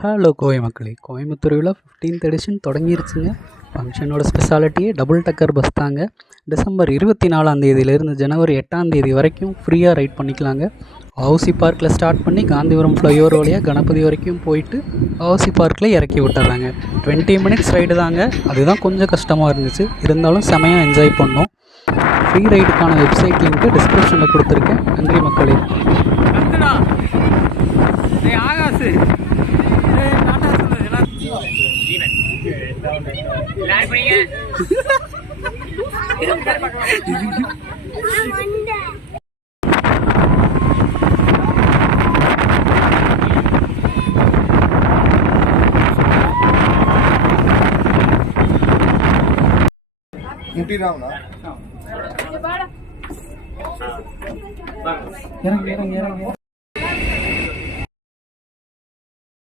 Hello Kovai மக்களே, கோயம்புத்தூரில் 15th edition தொடங்கிருச்சுங்க. ஃபங்க்ஷனோட ஸ்பெஷாலிட்டியே டபுள் டக்கர் பஸ் தாங்க. டிசம்பர் 24 ஜனவரி 8 வரைக்கும் ஃப்ரீயாக ரைட் பண்ணிக்கலாங்க. வஉசி பார்க்கில் ஸ்டார்ட் பண்ணி காந்திபுரம் ஃப்ளைஓவர் வழியாக கணபதி வரைக்கும் போயிட்டு வஉசி பார்க்கில் இறக்கி விட்டுறாங்க. 20 மினிட்ஸ் ரைடு தாங்க. அதுதான் கொஞ்சம் கஷ்டமாக இருந்துச்சு, இருந்தாலும் செமையாக என்ஜாய் பண்ணோம். ஃப்ரீ ரைடுக்கான வெப்சைட் லிங்க்கு டிஸ்கிரிப்ஷனில் கொடுத்துருக்கேன். நன்றி மக்களே. இறங்க